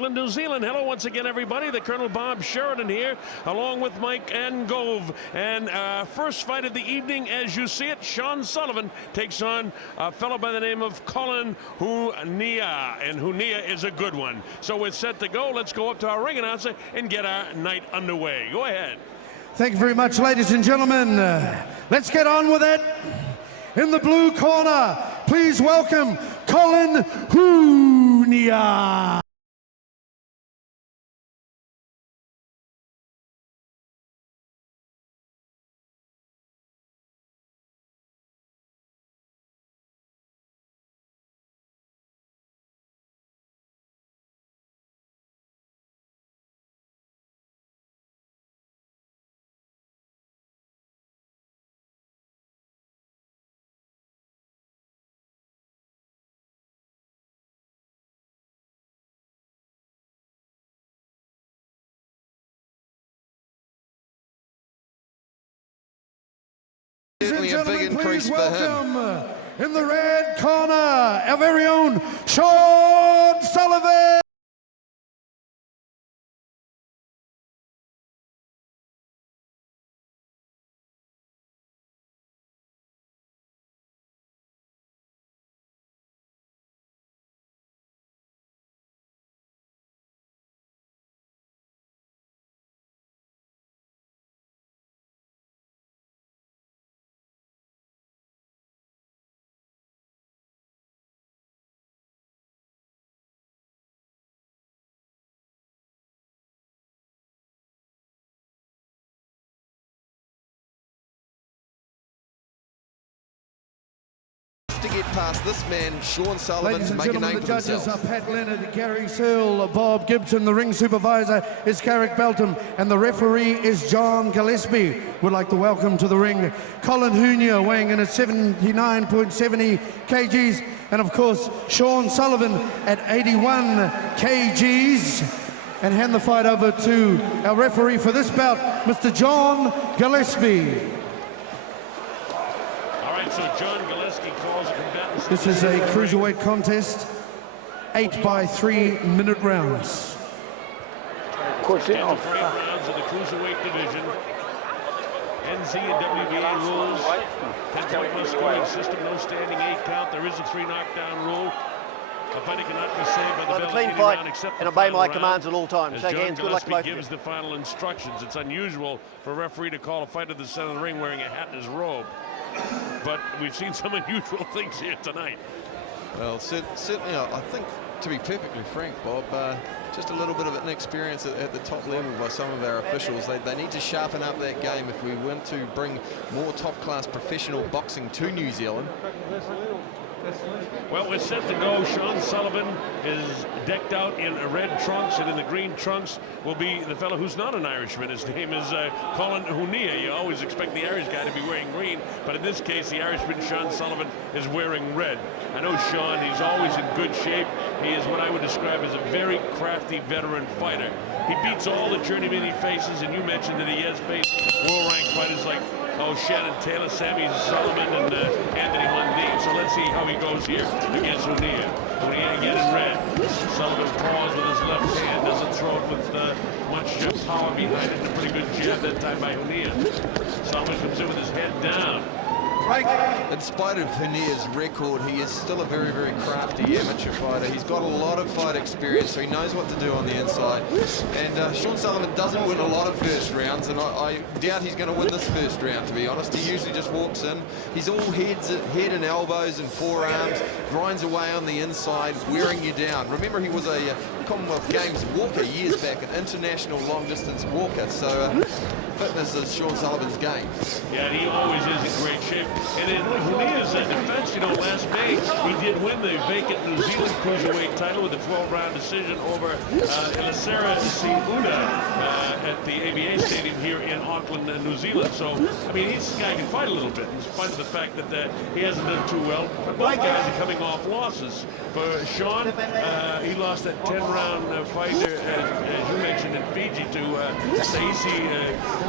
Auckland, New Zealand. Hello once again, everybody. The Colonel Bob Sheridan here, along with Mike and Gove. And first fight of the evening, as you see it, Sean Sullivan takes on a fellow by the name of Colin Hunia. And Hunia is a good one. So we're set to go. Let's go up to our ring announcer and get our night underway. Go ahead. Thank you very much, ladies and gentlemen. Let's get on with it. In the blue corner, please welcome Colin Hunia. Certainly a big increase for him. In the red corner, our very own Sean Sullivan. To get past this man, Sean Sullivan, Ladies to and make a gentlemen, name the for judges himself. are Pat Leonard, Gary Searle, Bob Gibson. The ring supervisor is Carrick Belton, and the referee is John Gillespie. Would like to welcome to the ring Colin Hunia, weighing in at 79.70 kgs, and of course Sean Sullivan at 81 kgs. And hand the fight over to our referee for this bout, Mr. John Gillespie. All right, so John Gillespie calls a combatant. This is a cruiserweight contest, 8 by 3-minute rounds. Scheduled for 8 rounds in the cruiserweight division. NZ and WBA rules. 10-point scoring system, no standing 8 count. There is a 3 knockdown rule. A fighter cannot be saved by the bell clean at any fight round except and the obey final my round. commands at all times. As Shake John hands, good luck to both Gillespie of gives you. the final instructions. It's unusual for a referee to call a fight to the center of the ring wearing a hat and his robe. But we've seen some unusual things here tonight. Well, certainly, I think, to be perfectly frank, Bob, just a little bit of inexperience at the top level by some of our officials. They need to sharpen up that game if we want to bring more top-class professional boxing to New Zealand. Well, we're set to go. Sean Sullivan is decked out in red trunks, and in the green trunks will be the fellow who's not an Irishman. His name is Colin Hunia. You always expect the Irish guy to be wearing green, but in this case, the Irishman, Sean Sullivan, is wearing red. I know Sean, he's always in good shape. He is what I would describe as a very crafty veteran fighter. He beats all the journeymen he faces, and you mentioned that he has faced world-ranked fighters like Shannon Taylor, Sammy Sullivan, and Anthony Mundine. So let's see how he goes here against Hunia. Hunia again in red. Sullivan paws with his left hand, doesn't throw it with much power behind it. A pretty good jab that time by Hunia. Sullivan comes in with his head down. In spite of Hunia's record, he is still a very, very crafty amateur fighter. He's got a lot of fight experience, so he knows what to do on the inside. And Sean Sullivan doesn't win a lot of first rounds, and I doubt he's going to win this first round, to be honest. He usually just walks in. He's all head and elbows and forearms, grinds away on the inside, wearing you down. Remember, he was a Commonwealth Games walker years back, an international long-distance walker, so fitness is Sean Sullivan's game. Yeah, he always is in great shape. And in Hunia's defense, you know, last May, he did win the vacant New Zealand cruiserweight title with a 12-round decision over Elisera Siuna at the ABA Stadium here in Auckland, New Zealand. So, I mean, this guy can fight a little bit, in spite of the fact that he hasn't done too well. But both guys are coming off losses. For Sean, he lost that 10-round fight as you mentioned in Fiji, to Stacey,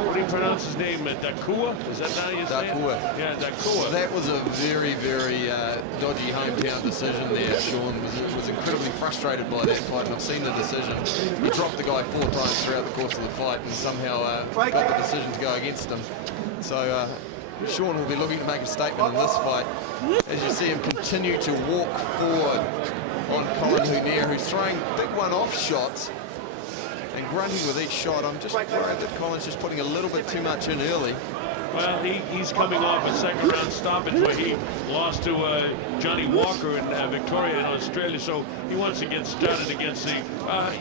what do you pronounce his name? Dakua? Is that how you say Dakua. it? Yeah, Dakua. That was a very, very dodgy hometown decision there. Sean was incredibly frustrated by that fight, and I've seen the decision. He dropped the guy 4 times throughout the course of the fight and somehow got the decision to go against him. So Sean will be looking to make a statement in this fight as you see him continue to walk forward on Colin Hunia, who's throwing big one-off shots and grunting with each shot. I'm just worried that Colin's just putting a little bit too much in early. Well, he's coming off a second-round stoppage where he lost to Johnny Walker in Victoria in Australia, so he wants to get started against the...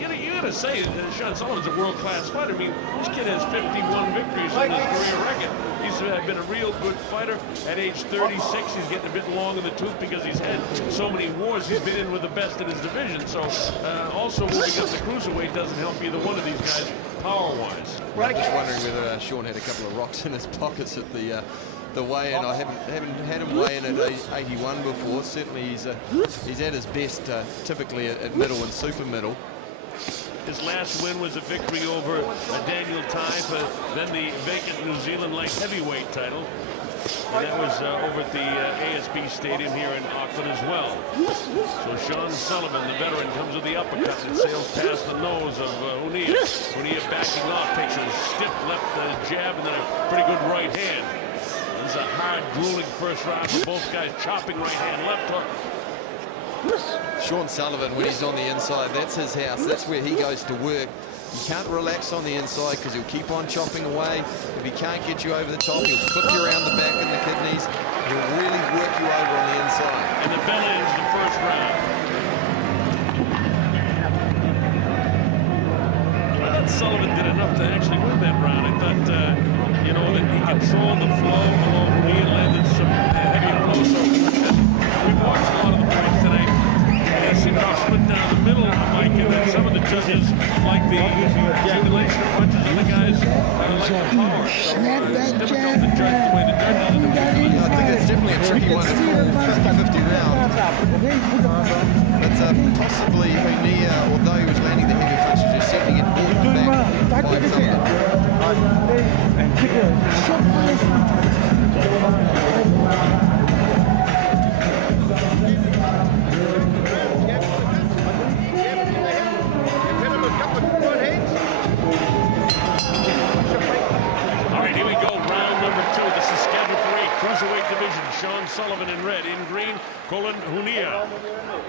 you got to say, Sean Sullivan's a world-class fighter. I mean, this kid has 51 victories on his career record. He's been a real good fighter. At age 36, he's getting a bit long in the tooth because he's had so many wars. He's been in with the best in his division, so also moving up the cruiserweight doesn't help either one of these guys power-wise. I'm just wondering whether Sean had a couple of rocks in his pockets at the weigh-in. I haven't had him weigh in at 81 before. Certainly he's at his best typically at middle and super middle. His last win was a victory over Daniel Tai for then the vacant New Zealand light heavyweight title. And that was over at the ASB Stadium here in Auckland as well. So Sean Sullivan, the veteran, comes with the uppercut and sails past the nose of Hunia. Hunia backing off, takes a stiff left jab and then a pretty good right hand. This is a hard, grueling first round for both guys, chopping right hand, left hook. Sean Sullivan, when he's on the inside, that's his house. That's where he goes to work. You can't relax on the inside because he'll keep on chopping away. If he can't get you over the top, he'll flip you around the back and the kidneys. He'll really work you over on the inside. And the bell ends the first round. I thought Sullivan did enough to actually win that round. I thought, that he controlled the flow along Hunia, landed some heavy blows. So we've watched a lot of the fights tonight. It seemed to split down the middle, Mike, and then some of the judges like the accumulation of punches and the guys like the power. So it's difficult to judge the way the judges do. Yeah, I think it's definitely a tricky one to call 50-50 round. But possibly Hunia, although he was landing the heavy punches, just certainly get brought back by Sullivan. Cruiserweight division, Sean Sullivan in red. In green, Colin Hunia.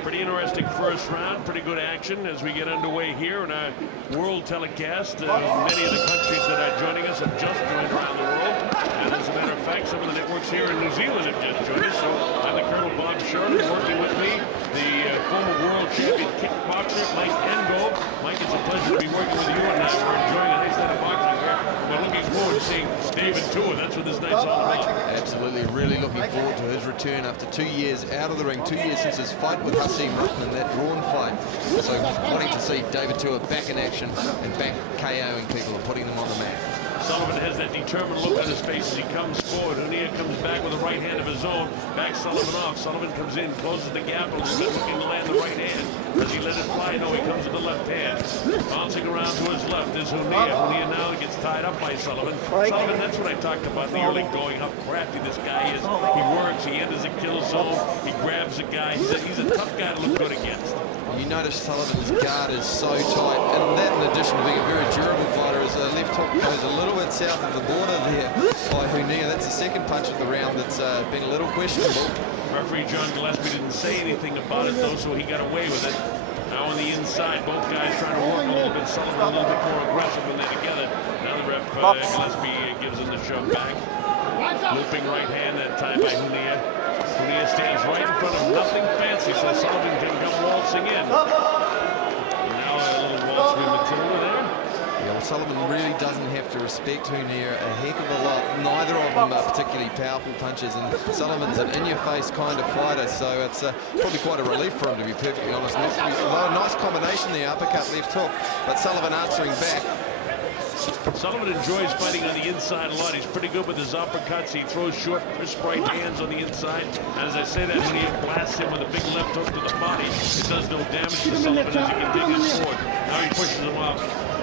Pretty interesting first round, pretty good action as we get underway here in our world telecast. Many of the countries that are joining us have just joined around the world. And as a matter of fact, some of the networks here in New Zealand have just joined us. So I'm the Colonel Bob Sherman, working with me, the former world champion kickboxer, Mike Engo. Mike, it's a pleasure to be working with you, and we're enjoying a nice night of boxing here. We're looking forward to seeing David Tua. That's what this night's all about. Absolutely, really looking forward to his return after 2 years out of the ring, 2 years since his fight with Hasim Ruffman, that drawn fight. So wanting to see David Tua back in action and back KOing people and putting them on the mat. Sullivan has that determined look on his face as he comes forward. Hunia comes back with a right hand of his own, backs Sullivan off. Sullivan comes in, closes the gap a little bit, looking to land the right hand. Does he let it fly? No, he comes with the left hand. Bouncing around to his left is Hunia. Hunia now gets tied up by Sullivan. Sullivan, that's what I talked about in the early going, how crafty this guy is. He works, he enters a kill zone, he grabs a guy. He's a tough guy to look good against. You notice Sullivan's guard is so tight, and that in addition to being a very durable fighter, his left hook goes a little bit south of the border there by Hunia. That's the second punch of the round that's been a little questionable. Referee John Gillespie didn't say anything about it though, so he got away with it. Now on the inside, both guys trying to work a little bit. Sullivan a little bit more aggressive when they're together. Now the ref Gillespie gives him the shove back. Looping right hand that time by Hunia. Hunia stands right in front of nothing fancy, so Sullivan can come waltzing in. And now a little waltz with Matilda there. Yeah, well, Sullivan really doesn't have to respect Hunia a heck of a lot. Neither of them are particularly powerful punches, and Sullivan's an in-your-face kind of fighter, so it's probably quite a relief for him, to be perfectly honest. Although a nice combination there, uppercut, left hook, but Sullivan answering back. Sullivan enjoys fighting on the inside a lot. He's pretty good with his uppercuts. He throws short, crisp right hands on the inside. And as I say that, when he blasts him with a big left hook to the body, it does no damage to Sullivan as he continues forward. Now he pushes him up.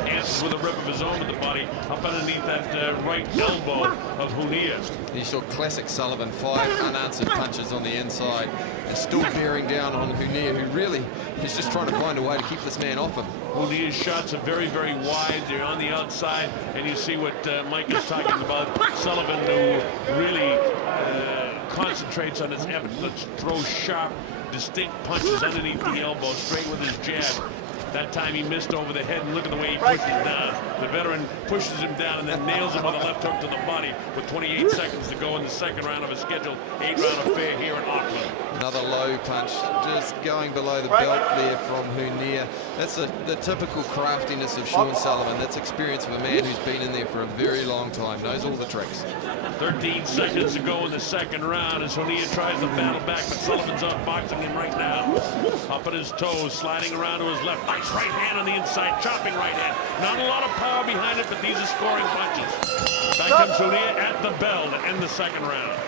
Answers with a rip of his own to the body, up underneath that right elbow of Hunia. You saw classic Sullivan, 5 unanswered punches on the inside, and still bearing down on Hunia, who really is just trying to find a way to keep this man off him. Hunia's shots are very, very wide. They're on the outside, and you see what Mike is talking about. Sullivan, who really concentrates on his effort to throw sharp, distinct punches underneath the elbow, straight with his jab. That time he missed over the head, and look at the way he pushes down. The veteran pushes him down and then nails him with a left hook to the body with 28 seconds to go in the second round of a scheduled 8-round affair here in Auckland. Another low punch, just going below the belt there from Hunia. That's the typical craftiness of Sean Sullivan. That's experience of a man who's been in there for a very long time, knows all the tricks. 13 seconds to go in the second round as Hunia tries to battle back, but Sullivan's outboxing him right now. Up at his toes, sliding around to his left. Nice right hand on the inside, chopping right hand. Not a lot of power behind it, but these are scoring punches. Back comes Hunia at the bell to end the second round.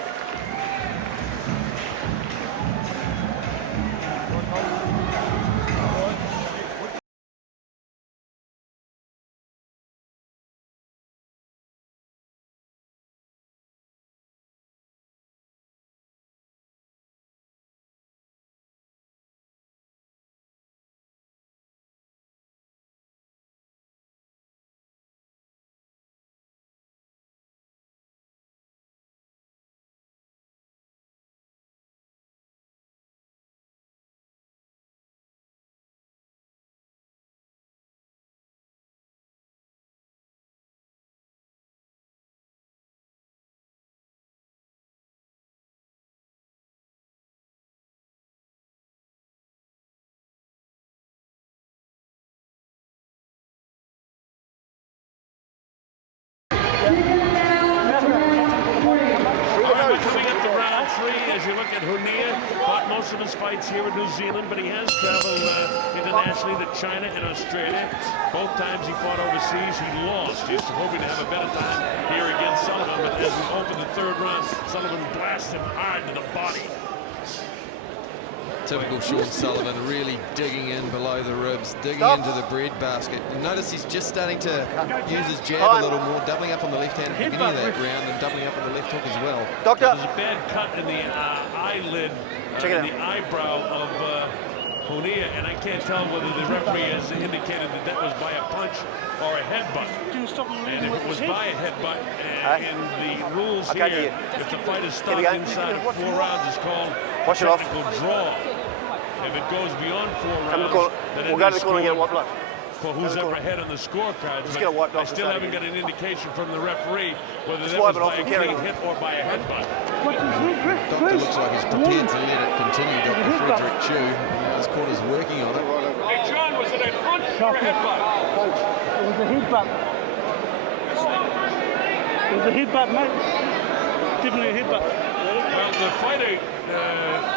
As you look at Hunia, fought most of his fights here in New Zealand, but he has traveled internationally to China and Australia. Both times he fought overseas, he lost. He's hoping to have a better time here against Sullivan, but as we open the third round, Sullivan blasts him hard to the body. Typical Sean Sullivan, really digging in below the ribs, digging into the breadbasket. And notice he's just starting to use his jab a little more, doubling up on the left hand at the beginning of that round and doubling up on the left hook as well. There's a bad cut in the eyelid, in the eyebrow of Hunia, and I can't tell whether the referee has indicated that that was by a punch or a headbutt. And if it was by a headbutt, in the rules here, if the fight is stopped inside of 4 rounds, it's called a technical draw. If it goes beyond 4 rounds, then it is scored for who's ever ahead on the scorecards. But I still haven't got an indication from the referee whether that was by a clean hit or by a headbutt. Doctor looks like he's prepared to let it continue, Dr. Frederick Chu. His corner's working on it. Hey, John, was it a punch or a headbutt? It was a headbutt. It was a headbutt, mate. Definitely a headbutt. Well, the fighter,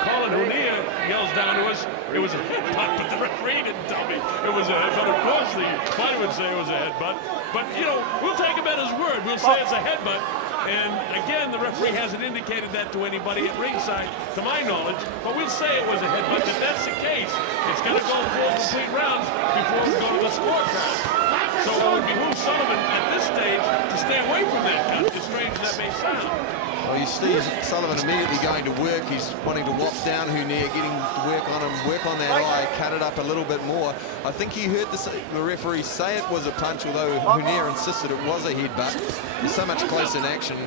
Colin Hunia, yells down to us, it was a headbutt, but the referee didn't tell me it was a headbutt. Of course, the fighter would say it was a headbutt. But, you know, we'll take him at his word. We'll say it's a headbutt. And, again, the referee hasn't indicated that to anybody at ringside, to my knowledge. But we'll say it was a headbutt. If that's the case, it's going to go 4 complete rounds before we go to the scorecard. So it would behoove Sullivan at this stage to stay away from that cut, as strange as that may sound. Well, you see Sullivan immediately going to work. He's wanting to whop down Hunia, getting to work on him, work on that eye, cut it up a little bit more. I think he heard the referee say it was a punch, although Hunia insisted it was a headbutt. There's so much close in action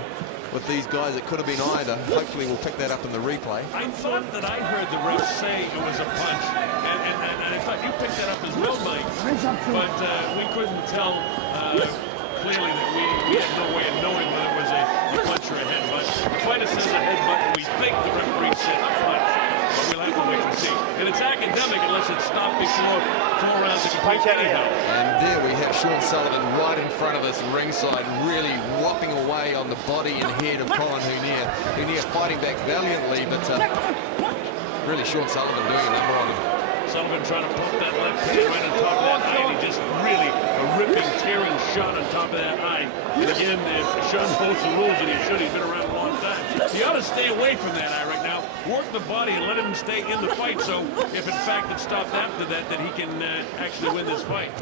with these guys, it could have been either. Hopefully we'll pick that up in the replay. I thought that I heard the ref say it was a punch, and I thought you picked that up as well, Mike. But we couldn't tell clearly that we had no way of knowing whether it was a punch or a headbutt. The fighter says a headbutt, and we think the referee said a punch. But we'll have to wait and see. And it's academic unless it's stopped before 4 rounds of complete anyhow. And there we have Sean Sullivan right in front of us ringside, really whopping away on the body and head of Colin Hunia. Hunia fighting back valiantly, but really Sean Sullivan doing a number on him. Sullivan trying to pump that left hand right on top of that eye, and he just really a ripping, tearing shot on top of that eye. And again, if Sean knows the rules, and he should, he's been around a long time. He ought to stay away from that eye right now. work the body and let him stay in the fight. So if in fact it stopped after that, then he can actually win this fight.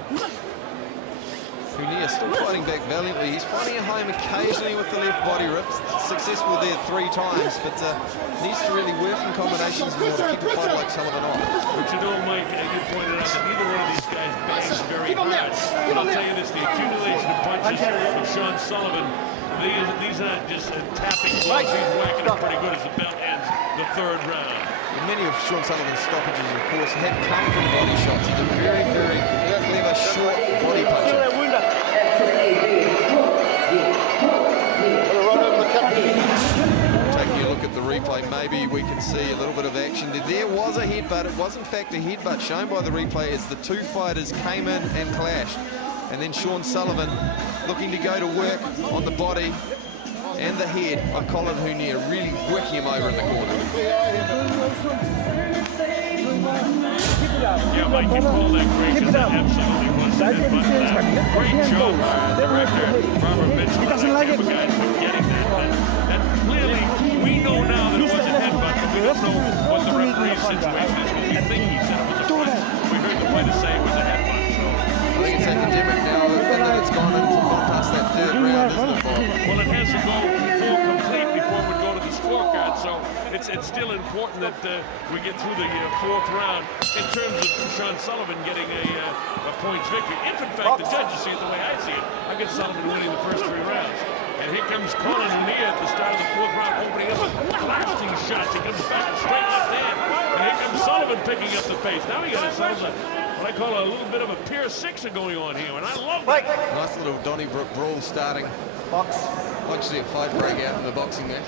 Hunia still fighting back valiantly. He's finding a home occasionally with the left body rips. Successful there 3 times, but needs to really work in combinations more to keep a fighter like Sullivan off. But you know, Mike, you pointed out that neither one of these guys bangs very hard. But I'll tell you this, the accumulation of punches of Sean Sullivan, these aren't just tapping blows. He's whacking it pretty good as the bell ends the 3rd round. Many of Sean Sullivan's stoppages, of course, have come from body shots. He's a very, very clever, short body puncher. Taking a look at the replay, maybe we can see a little bit of action. There was a headbutt. It was, in fact, a headbutt shown by the replay as the 2 fighters came in and clashed. And then Sean Sullivan looking to go to work on the body and the head of Colin Hunia, really working him over in the corner. Yeah, Mike, you call that great, because that absolutely was a headbutt. Great job, director Robert Mitchell. He doesn't like it. Guys for getting that clearly, we know now that it was a headbutt, but we don't know what the referee's situation is. We think he said it was a punch. We heard the fighter say it was a headbutt, so... I think it's academic now, and that it's gone past that 3rd round, isn't it, Bob? Well, it has to go full complete before we go to the scorecard, so it's still important that we get through the 4th round in terms of Sean Sullivan getting a points victory. If, in fact, the judges see it the way I see it, I get Sullivan winning the first 3 rounds. And here comes Colin Hunia at the start of the 4th round, opening up with blasting shots. He comes back and straight left hand. And here comes Sullivan picking up the pace. Now he got himself what I call a little bit of a Pier 6 going on here, and I love that. Nice little Donnybrook brawl starting. Like to see a fight break out in the boxing match.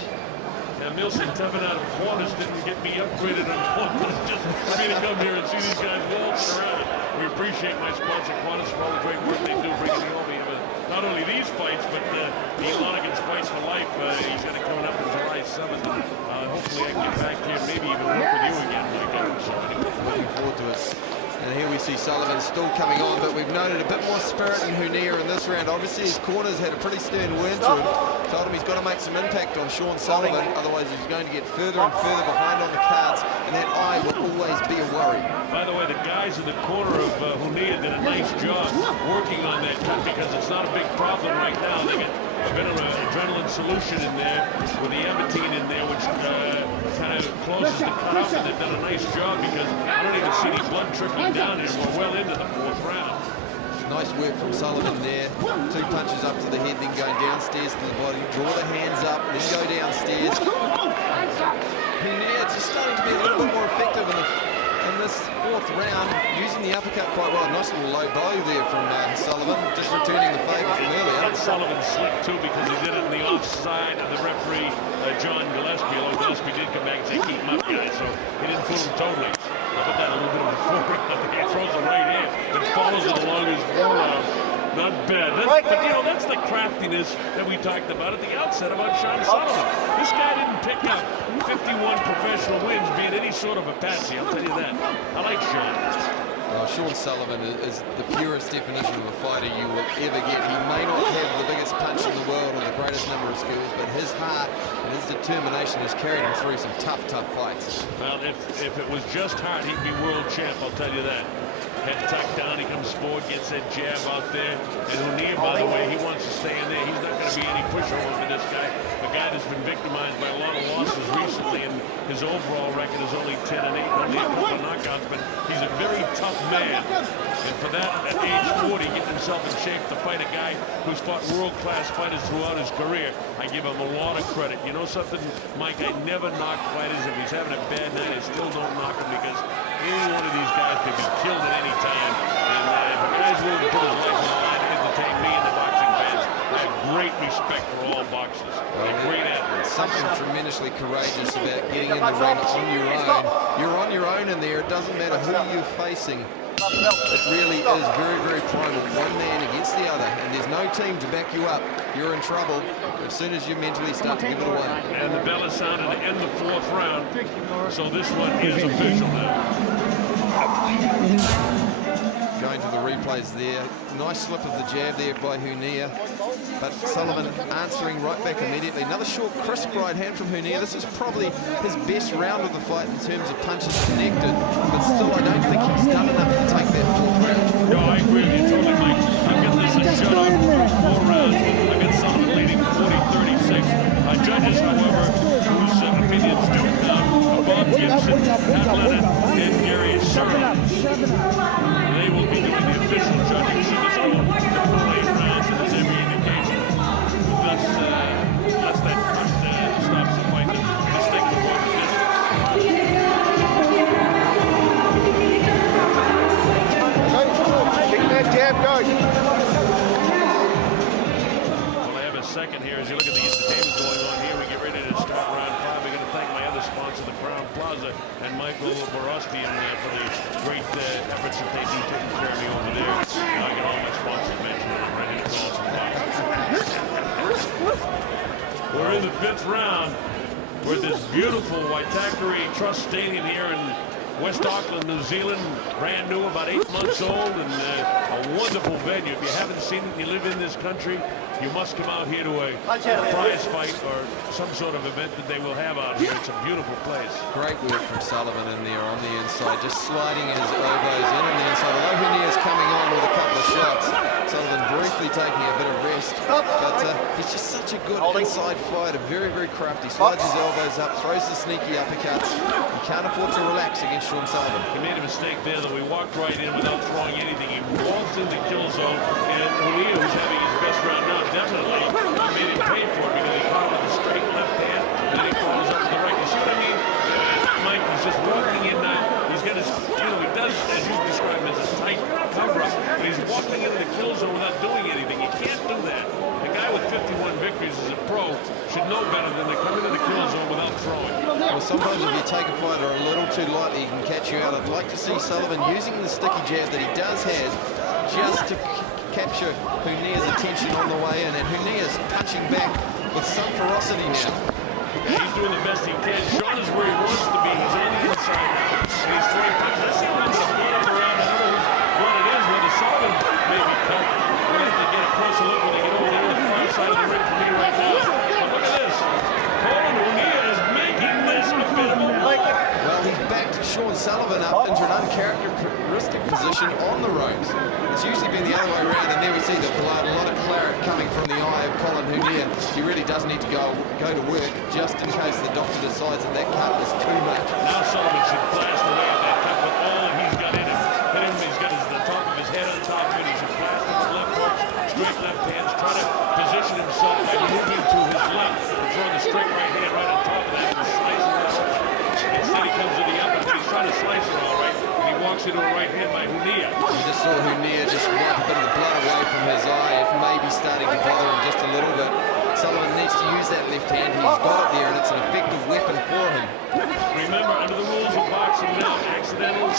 Now, Nielsen tapping out of corners didn't get me upgraded on corners. Just for me to come here and see these guys waltzing around. We appreciate my sponsor, Qantas, for all the great work they do bringing me over here. But not only these fights, but Neil Lonergan's Fights for Life. He's got it coming up on July 7th. Hopefully I can get back here, maybe even work with you again, Mike. So anyway, looking forward to it. And here we see Sullivan still coming on, but we've noted a bit more spirit in Hunia in this round. Obviously, his corners had a pretty stern word to him. Told him he's got to make some impact on Sean Sullivan, otherwise he's going to get further and further behind on the cards, and that eye will always be a worry. By the way, the guys in the corner of Hunia did a nice job working on that cut, because it's not a big problem right now. They get a bit of an adrenaline solution in there with the Abatine in there, which kind of closes the cut up, and they've done a nice job, because I don't even see any blood trickling down here. We're well into the 4th round. Nice work from Sullivan there. 2 punches up to the head, then going downstairs to the body. Draw the hands up, then go downstairs. Hunia just starting to be a little bit more effective in this 4th round, using the uppercut quite well. Nice little low blow there from Sullivan, just returning the favour from earlier. And Sullivan slipped too, because he did it in the offside of the referee, John Gillespie. Although Gillespie did come back and say, keep him up, guys, so he didn't fool him totally. Put that a little bit of a forward. He throws the right hand and follows it along his forearm. Not bad. But, you know, that's the craftiness that we talked about at the outset about Sean Sullivan. This guy didn't pick up 51 professional wins being any sort of a patsy, I'll tell you that. I like Sean. Sean Sullivan is the purest definition of a fighter you will ever get. He may not have the biggest punch in the world or the greatest number of skills, but his heart and his determination has carried him through some tough fights. Well, if it was just heart, he'd be world champ, I'll tell you that. Head tucked down, he comes forward, gets that jab out there. And Hunia, by the way, he wants to stay in there. He's not going to be any pushover for this guy. A guy that's been victimized by a lot of losses recently, and his overall record is only 10-8, only a couple of knockouts, but he's a very tough man. And for that, at age 40, getting himself in shape to fight a guy who's fought world-class fighters throughout his career, I give him a lot of credit. You know something, Mike, I never knock fighters. If he's having a bad night, I still don't knock him, because any one of these guys could be killed at any time. And if a guy's willing to put his life on the line to entertain me and the boxing fans, I have great respect for all boxers. They're great athletes. Something tremendously courageous about getting in the ring on your own. You're on your own in there. It doesn't matter who you're facing. It really is very, very primal. One man against the other, and there's no team to back you up. You're in trouble as soon as you mentally start to give it away. And the bell is sounded to end the 4th round, so this one is official now. Going to the replays there. Nice slip of the jab there by Hunia. but Sullivan answering right back immediately. Another short, crisp right hand from Hunia. This is probably his best round of the fight in terms of punches connected, but still I don't think he's done enough to take that fourth round. No, I agree with you totally, Mike. I've got this a shutout through 4 rounds. I've got Sullivan leading 40-36. Judges, however, whose opinions do count, Bob Gibson, Pat Leonard, and Gary Searle. They will be doing the official judging should this go to full 8 rounds, and there's every indication. Thus, unless that cut stops the fight, this thing will go to distance. Keep that jab going. Well, I have a second here as you look at the entertainment going on here. We get ready to start round 5. We're going to thank my other sponsor, the Crown Plaza, and Michael Borostian for the great efforts that they do taking care of me over there. I get all my sponsors mentioned, and I'm ready to call some bucks. We're in the 5th round. We're at this beautiful Waitakere Trust Stadium here in West Auckland, New Zealand, brand new, about 8 months old, and a wonderful venue. If you haven't seen it and you live in this country, you must come out here to a prize fight or some sort of event that they will have out here. It's a beautiful place. Great work from Sullivan in there on the inside, just sliding his elbows in on the inside. Although Hunia's coming on with a couple of shots, Sullivan briefly taking a bit of rest, but he's just such a good inside fighter, very, very crafty. Slides his elbows up, throws the sneaky uppercuts. You can't afford to relax against Sean Sullivan. He made a mistake there that we walked right in without throwing anything. He walked in the kill zone, and Hunia, who's having his best round now, definitely made him pay for it because he caught him with a straight left hand, and then he follows up to the right. You see what I mean? Mike, he's just walking in now. He's got his, he does, as you described him, as a tight cover-up, but he's walking into the kill zone without doing anything. You can't do that. The guy with 51 victories as a pro should know better than to come into the kill zone without throwing. Well, sometimes if you take a fighter a little too lightly, he can catch you out. I'd like to see Sullivan using the sticky jab that he does have just to capture Hunia's attention on the way in, and Hunia's punching back with some ferocity now. Yeah, he's doing the best he can. Sean is where he wants to be. He's on the inside, and he's throwing punches. I see him on the bottom around. I don't know what it is, whether Sullivan may be cut. We'll have to get a closer look when they get over there to the far side of the ring for me right now. But look at this. Colin Hunia is making this a bit of a fight. Well, he's backed Sean Sullivan up into an uncharacteristic position on the ropes. It's usually been the other way around, and there we see the blood, a lot of claret coming from the eye of Colin Hunia. He really does need to go to work just in case the doctor decides that that cut is too much. Now Sullivan should blast away at that cut with all that he's got in him. Hit him, he's got the top of his head on top of it. He should blast it with left hooks, straight left hands, try to position himself by moving to his left and throw the straight right hand right on top of that and slices it out. Instead he comes to the upper, but he's trying to slice it all right, and he walks into a right hand by Hunia. You just saw Hunia just wipe a bit of the blood away from his eye. It may be starting to bother him just a little bit. Sullivan needs to use that left hand. He's got it there, and it's an effective weapon for him. Remember, under the rules of boxing now, accidental or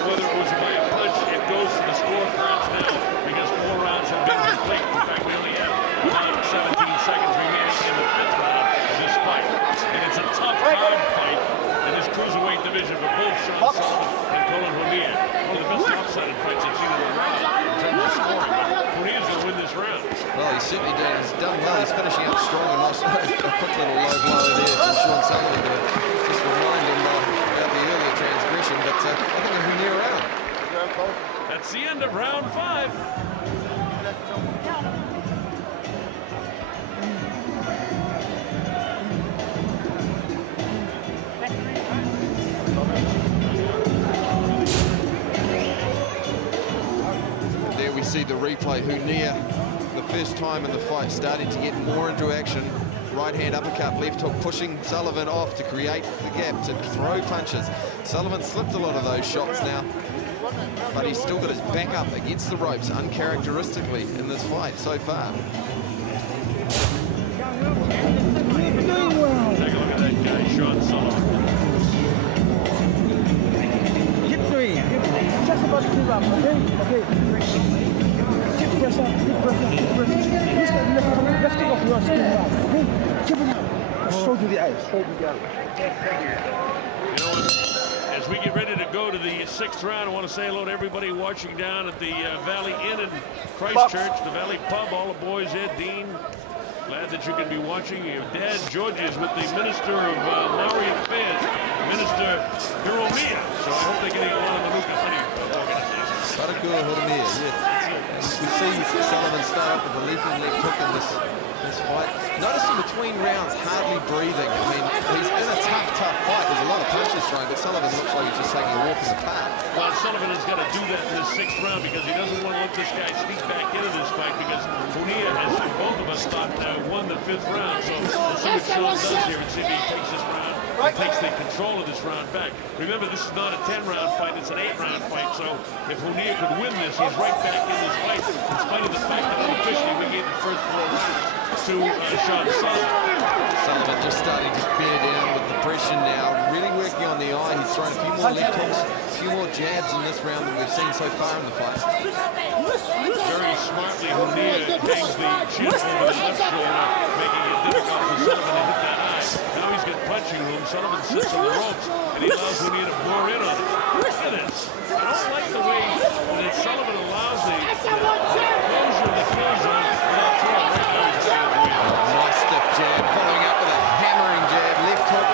whether it was by a punch, it goes to the scorecards now because 4 rounds have been complete. In fact, we only have 17 seconds remaining in the 5th round of this fight. And it's a tough, hard fight in this cruiserweight division for both Sean Sullivan and Colin Hunia. One of the best lopsided fights I've seen in a while in terms of scoring. But Hunia's going to win this round. Well, he certainly did. He's done well. He's finishing up strong and nice. A quick little low blow there from Sean Sullivan to just remind him about the earlier transgression. But I think a Hunia round. That's the end of round 5. There we see the replay. Hunia, the first time in the fight, starting to get more into action. Right hand uppercut, left hook, pushing Sullivan off to create the gap, to throw punches. Sullivan slipped a lot of those shots now, but he's still got his back up against the ropes uncharacteristically in this fight so far. Take a look at that guy, Sean Sullivan. Keep doing it. Just about to give up, okay? Keep pressure, keep pressure, keep pressure. Use that left hook of yours to give up, okay? Keep it up. Shoulder the eye, shoulder the eye. You know, As we get ready to go to the 6th round, I want to say hello to everybody watching down at the Valley Inn in Christchurch, the Valley Pub, all the boys, Ed, Dean. Glad that you can be watching. Your dad, George, is with the Minister of Maori Affairs, Minister Hunia. So I hope they're getting along in the Luka Honey organization. Barakua Hunia, yeah. And we see Sullivan start up with the left hook in this fight. Notice in between rounds, hardly breathing. I mean, he's in a tough fight. There's a lot of punches thrown, but Sullivan looks like he's just taking a walk in the park. Well, Sullivan has got to do that in the 6th round because he doesn't want to let this guy sneak back into this fight because Hunia, as both of us thought, won the 5th round. So we'll see what Sean does here and see if he takes this round, takes the control of this round back. Remember, this is not a 10-round fight, it's an 8-round fight. So if Hunia could win this, he's right back in this fight, in spite of the fact that unofficially we gave the first 4 rounds to Sean Sullivan. Sullivan just starting to bear down with the pressure now, really working on the eye. He's thrown a few more left hooks, a few more jabs in this round than we've seen so far in the fight. Very smartly, Hunia hangs the chin over the left shoulder, making it difficult for Sullivan to hit that eye. Now he's got punching room. Sullivan sits on the ropes, and he allows Hunia to bore in on it. Look at this. I don't like the way that Sullivan allows the closure of the kill zone without throwing. Nice stiff jab, following up with a hammering jab, left hook.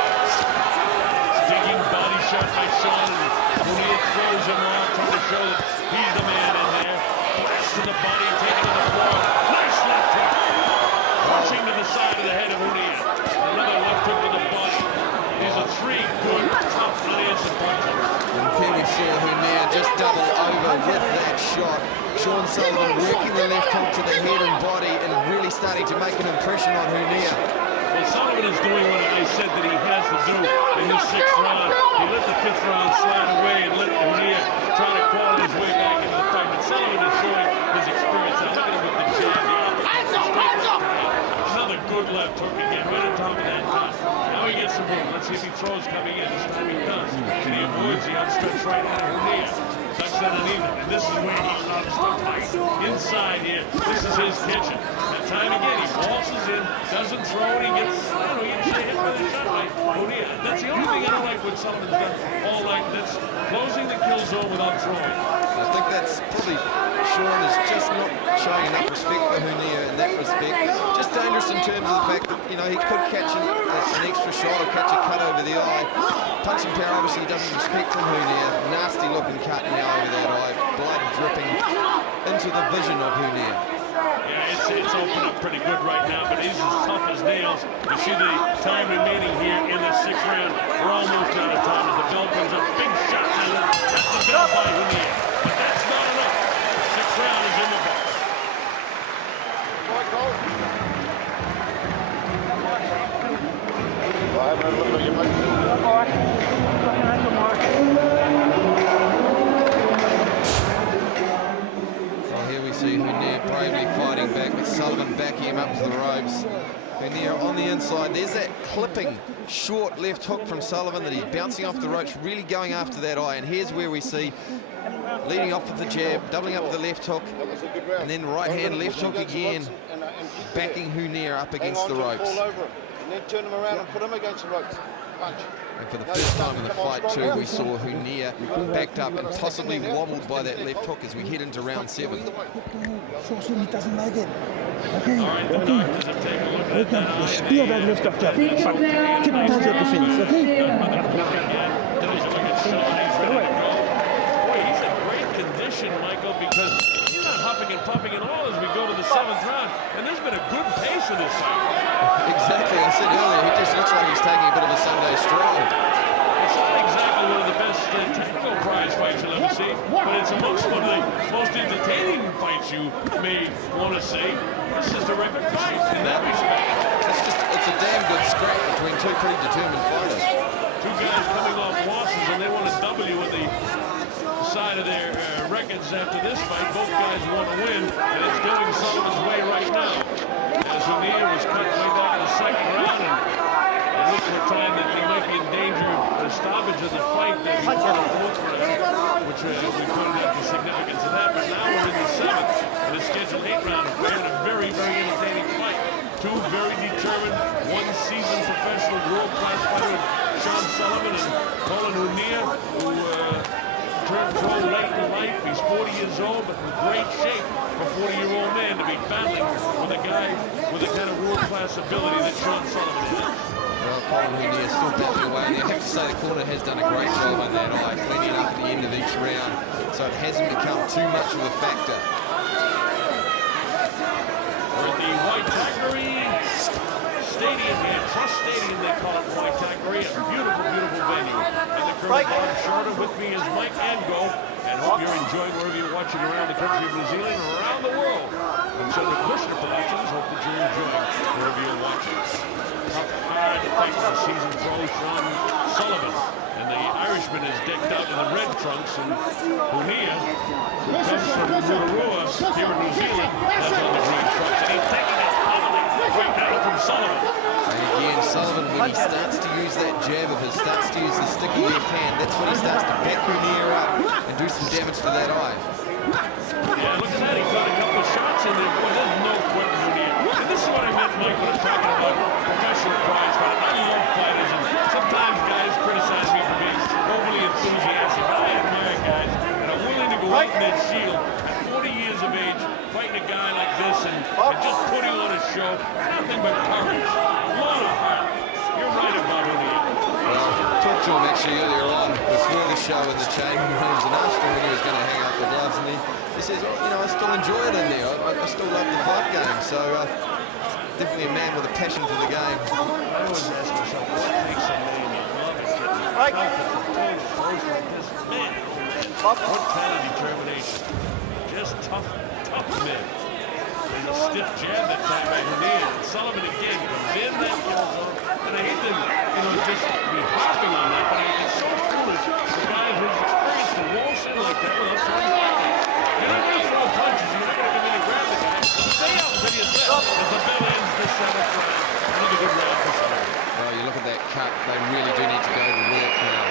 Digging body shot by Sean, and Hunia throws him off, trying to show that he's the man in there. Blast to the body, taken to the floor. Nice left hook. Punching to the side of the head of Hunia. Another left hook to the body. These are 3 good, tough, unanswered punches. And here we saw Hunia just double over with that shot. Sean Sullivan working the left hook to the head and body and really starting to make an impression on Hunia. Well, Sullivan is doing what I said that he has to do in this 6th round. He let the 5th round slide away and let Hunia try to crawl his way back into the fight. But Sullivan is showing his experience. Now look at him with the jab, the uppercut. Another good left hook again, right on top of that top. Now he gets some room. Let's see if he throws coming in. This time he does. And he avoids the outstretched right hand of Hunia. Ducks underneath it. And this is where he starts to fight. Inside here. This is his kitchen. That time again, he waltzes in, doesn't throw, and he gets, I don't know, he gets hit with a shot by Hunia. That's the only thing I don't like what Sullivan's done all night. That's closing the kill zone without throwing. I think that's probably Sean is just not showing enough respect for Hunia in that respect. Just dangerous in terms of the fact that, you know, he could catch an extra shot or catch a cut over the eye. Punching power obviously doesn't respect from Hunia. Nasty looking cut now over that eye. Blood dripping into the vision of Hunia. Yeah, it's opened up pretty good right now, but he's as tough as nails. You see the time remaining here in the 6th round. We're almost out of time as the bell comes up. Big shot. That's the bell by Hunia. But that's not enough. The 6th round is in the box. Well, here we see Hunia bravely fighting back with Sullivan backing him up to the ropes. Hunia on the inside. There's that clipping short left hook from Sullivan that he's bouncing off the ropes, really going after that eye. And here's where we see leading off with the jab, doubling up with the left hook, and then right hand left hook again, backing Hunia up against the ropes. And then turn him around and put him against the ropes. Punch. And for the first time in the fight too, we saw Hunia backed up and possibly wobbled by that left hook as we head into round 7. Force him, he doesn't like it. Okay. All right, the doctors have taken a look at that eye. Spear that left up there. Keep touch at the finish, okay? There's a look at Sean. He's ready to go. Boy, he's in great condition, Michael, because he's not huffing and puffing at all as we go to the 7th round. And there's been a good pace in this fight. Exactly, I said earlier, he just looks like he's taking a bit of a Sunday stroll. It's not exactly one of the best technical prize fights you'll ever see, but it's amongst one of the most entertaining fights you may want to see. It's just a terrific fight in that respect. It's a damn good scrap between 2 pretty determined fighters. 2 guys coming off losses, and they want a W at the side of their records after this fight. Both guys want to win, and it's going Sullivan's way right now. As Hunia was cut way back in the 2nd round, and it looks for a time that he might be in danger of a stoppage of the fight that we which we pointed out the significance of that. But now we're in the 7th, and it's scheduled 8 round. We're in a very, very entertaining fight. 2 very determined, one-seasoned professional world-class fighter, Sean Sullivan and Colin Hunia, who turned pro late in life. He's 40 years old, but in great shape for a 40-year-old man to be battling with a guy with the kind of world-class ability that Sean Sullivan has. Well, Colin Hunia still battling away. And I have to say the corner has done a great job on that eye, cleaning up at the end of each round, so it hasn't become too much of a factor. We're at the Waitakere Stadium here, Trust Stadium they call it, Waitakere, a beautiful, beautiful venue. And the Colonel Bob Shorter, with me is Mike Ango, and hope you're enjoying wherever you're watching around the country of New Zealand or around the world. I'm Senator Kushner Productions, hope that you're enjoying wherever you're watching. Tough, hard to take the season pro Sean Sullivan. And the Irishman is decked out in the red trunks, and Hunia, who comes from Rotorua here in New Zealand, has on the green trunks, and he's taking it heavily right now from Sullivan. And again, Sullivan, when he starts to use that jab of his, starts to use the sticky left hand, that's when he starts to back Hunia up and do some damage to that eye. Yeah, look at that. He got a couple of shots in there. Boy, there's no quitting Hunia. And this is what I meant, Mike, when I'm talking about professional prize fighting. I love fighters, and sometimes guys criticize me for being overly enthusiastic, but I admire guys that are willing to go out in their shield at 40 years of age, fighting a guy like this and just putting on a show. Nothing but courage. A lot of heart. You're right about Hunia. Well, I talked to him actually earlier on before the show in the changing rooms and asked him when he was going to hang up the gloves, and he says, oh, you know, I still enjoy it in there. I still love the fight game. So definitely a man with a passion for the game. I always ask myself, what makes a man you love is getting tough like this man. What kind of determination? Just tough men. There's a stiff jab that time by Hunia. Sullivan again comes in, that kills him. And I hate to, just be harping on that, but it's so foolish. The guy who's experienced and waltz in like that without throwing punches. You're not going to throw punches. You're not going to come in and grab the guy. Stay out until you set as the bell ends this seventh round. Another good round for Sullivan. Well, you look at that cut. They really do need to go to work now.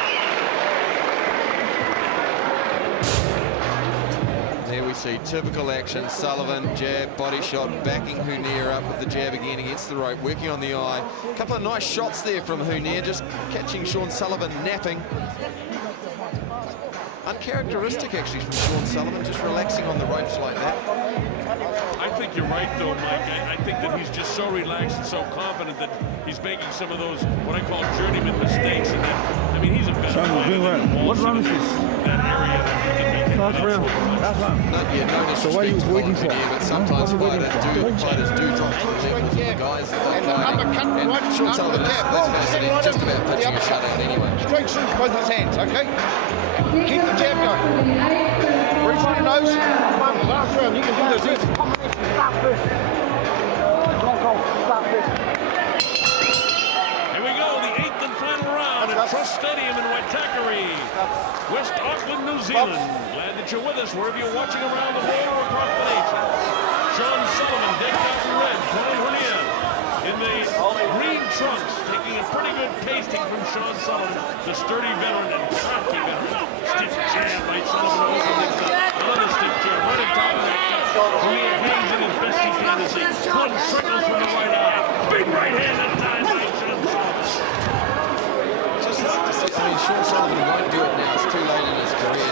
There we see typical action. Sullivan, jab, body shot, backing Hunia up with the jab again against the rope, working on the eye. A couple of nice shots there from Hunia, just catching Sean Sullivan napping. Uncharacteristic actually from Sean Sullivan, just relaxing on the ropes like that. I think you're right though, Mike. I think that he's just so relaxed and so confident that he's making some of those, what I call journeyman mistakes. And that, I mean, he's a better fighter than the What round is this? that area. Last round. Last round. Not yet, no disrespect So what are you to waiting Colin for? Hunia, but sometimes fighters do drop to the levels of the guys that they're fighting. And Sean Sullivan, let's face it, is just about pitching a shutout anyway. Straight through both his hands, okay? Keep the jab going. Reach on the nose. Last round, you can do this. Stop this. Stop this. Here we go, the 8th and final round at Trust Stadium in Waitakere, West Auckland, New Zealand. Glad that you're with us wherever you're watching around the world or across the nation. Sean Sullivan decked out in red, Colin Hunia in the green trunks, taking a pretty good tasting from Sean Sullivan, the sturdy veteran and crafty veteran. Stiff jab by Sullivan over things up. Another stiff jab right on top of that cut. Hunia hangs it as best he can as the blood trickles from the right eye. Big right hand that time by Sean Sullivan. Just like to see, I mean, Sean Sullivan won't do it now. It's too late in his career.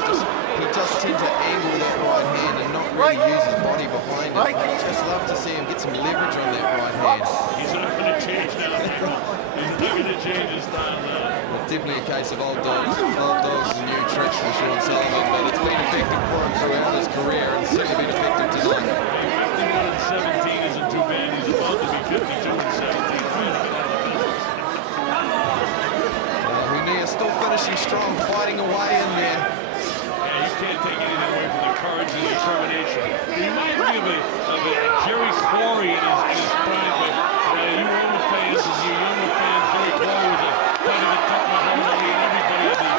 He does tend to angle that right hand and not really use his body behind it. Just love to see him get some leverage on that right hand. He's not going to change now, people. He's not going to change his style now. Well, definitely a case of old dogs. Old dogs and new tricks for Sean Sullivan, but it's been effective for him throughout his career and certainly been effective tonight. 51 and 17 isn't too bad. He's about to be 52 and 17. Hunia still finishing strong, fighting away in there. Yeah, you can't take anything away from the courage and determination. He reminds me of a Jerry Quarry in his prime, but you older fans and you younger fans, Jerry Quarry was a fighter that taught Muhammad Ali and everybody in the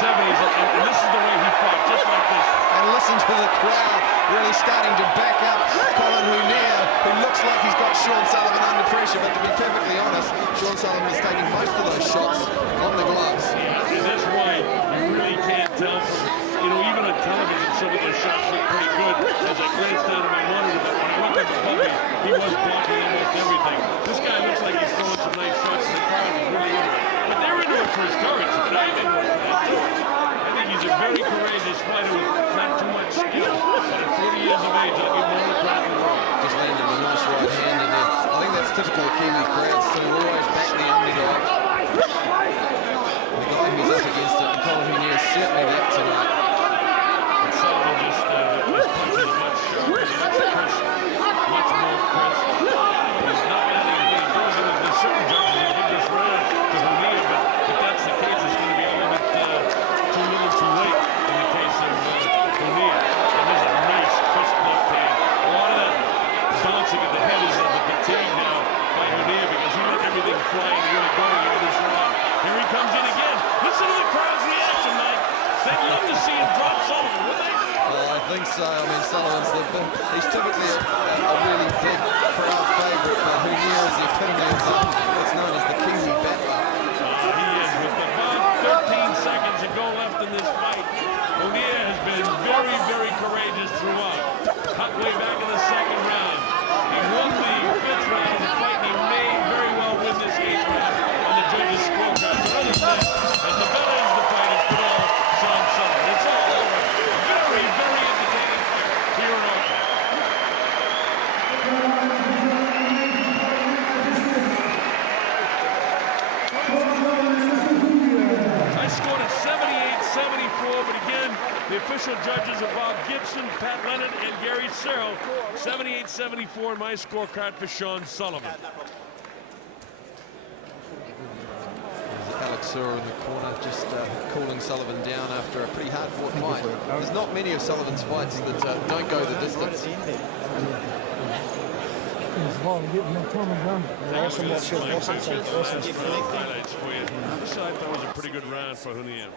70s, and this is the way he fought, just like this. And listen to the crowd really starting to back up Colin Hunia, who looks like he's got Sean Sullivan under pressure, but to be perfectly honest, Sean Sullivan is taking most of those shots on the gloves. Yeah, and that's why you really can't tell from, even on television, some of those shots look pretty good. As I glanced down at my monitor, but when I looked at the puppy, he was blocking almost everything. This guy looks like he's throwing some nice shots, and the crowd is really into it. But they're into it for his courage, and I'm into it for that too. I think he's a very courageous years of age. I'll give him all the credit in the world. Just landed a nice right hand in there. I think that's typical of Kiwi crowds to always back the underdog. The guy who's up against it, and Colin Hunia, is certainly that tonight. And Sullivan just his punches are much sharper, much crisp, much more crisp. He's not letting him get goes in. There's certain judges that give this round to Hunia, but if that's the case, it's going to be a little bit too little too late in the case of Hunia. And there's a nice crisp left hand. A lot of that bouncing of the head is of the fatigue now by Hunia because he let everything fly and he really going into this round. Here he comes in again. Listen to the crowd's reaction, Mike. They'd love to see him drop Sullivan, wouldn't they? Well, I think so. I mean, Sullivan's he's typically a really big crowd favourite, but Hunia is the epitome of what's known as the Kiwi battler. He is with about 13 seconds to go left in this fight. Hunia has been very, very courageous throughout. Cut way back in the second round. He won the 5th round of the fight, and he may very well win this 8th round on the judges' scorecard. But other than that, as the better ends the fight, it's been all Sean Sullivan. It's all over. Very, very entertaining fight here in Auckland. I scored at 78-74, but again, the official judges are Bob Gibson, Pat Lennon, and Gary Searle. 78-74 in my scorecard for Sean Sullivan. Alex Searle in the corner, just cooling Sullivan down after a pretty hard-fought fight. There's not many of Sullivan's fights that don't go the distance. Awesome highlights for you. This I thought was a pretty good round for Hunia.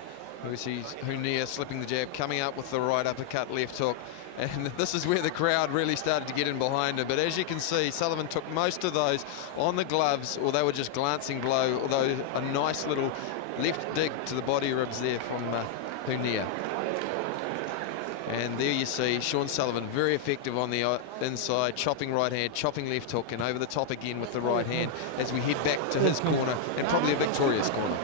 We see Hunia slipping the jab, coming up with the right uppercut, left hook. And this is where the crowd really started to get in behind him. But as you can see, Sullivan took most of those on the gloves, or they were just glancing blow, although a nice little left dig to the body ribs there from Hunia. And there you see Sean Sullivan, very effective on the inside, chopping right hand, chopping left hook, and over the top again with the right hand as we head back to his corner, and probably a victorious corner.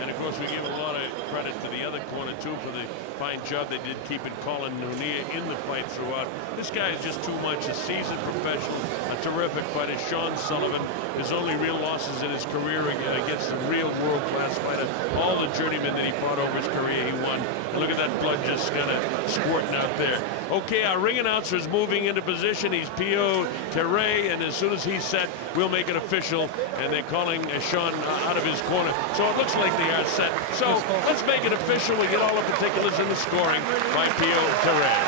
And of course, we give a lot of credit to the other corner too for the fine job they did keeping Colin Hunia in the fight throughout. This guy is just too much, a seasoned professional, a terrific fighter. Sean Sullivan, his only real losses in his career against a real world-class fighter. All the journeymen that he fought over his career, he won. And look at that blood just kind of squirting out there. Okay, our ring announcer is moving into position. He's P.O. Terray, and as soon as he's set, we'll make it official. And they're calling Sean out of his corner. So it looks like they are set. So let's make it official. We get all the particulars in the scoring by P.O. Terray.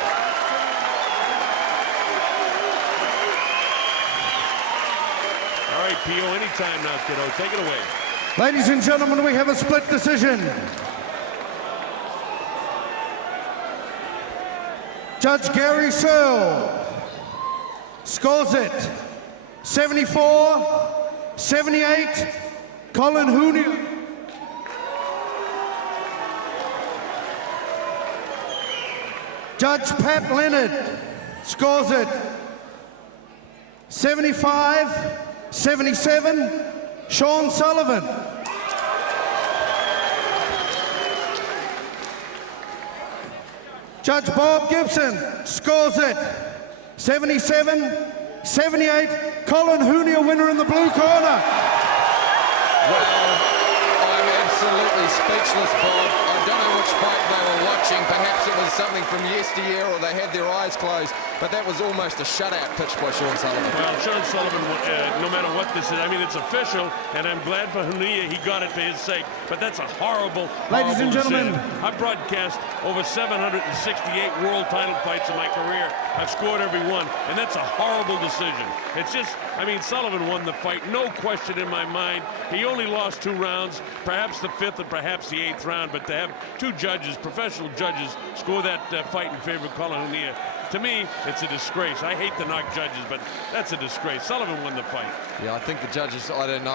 All right, P.O., anytime now, kiddo. Take it away. Ladies and gentlemen, we have a split decision. Judge Gary Searle scores it 74-78, Colin Hunia. Judge Pat Leonard scores it 75-77, Sean Sullivan. Judge Bob Gibson scores it 77-78, Colin Hunia, winner in the blue corner. Well, I'm absolutely speechless, Bob. I don't know which fight they were watching. Perhaps it was something from yesteryear, or they had their eyes closed. But that was almost a shutout pitch by Sean Sullivan. Well, Sean Sullivan, no matter what this is, I mean, it's official, and I'm glad for Hunia he got it for his sake. But that's a horrible, Ladies and gentlemen, decision. I've broadcast over 768 world title fights in my career. I've scored every one, and that's a horrible decision. It's just, I mean, Sullivan won the fight, no question in my mind. He only lost 2 rounds, perhaps the 5th and perhaps the 8th round, but to have 2 judges, professional judges, score that fight in favor of Colin Hunia, to me, it's a disgrace. I hate to knock judges, but that's a disgrace. Sullivan won the fight. Yeah, I think the judges, I don't know.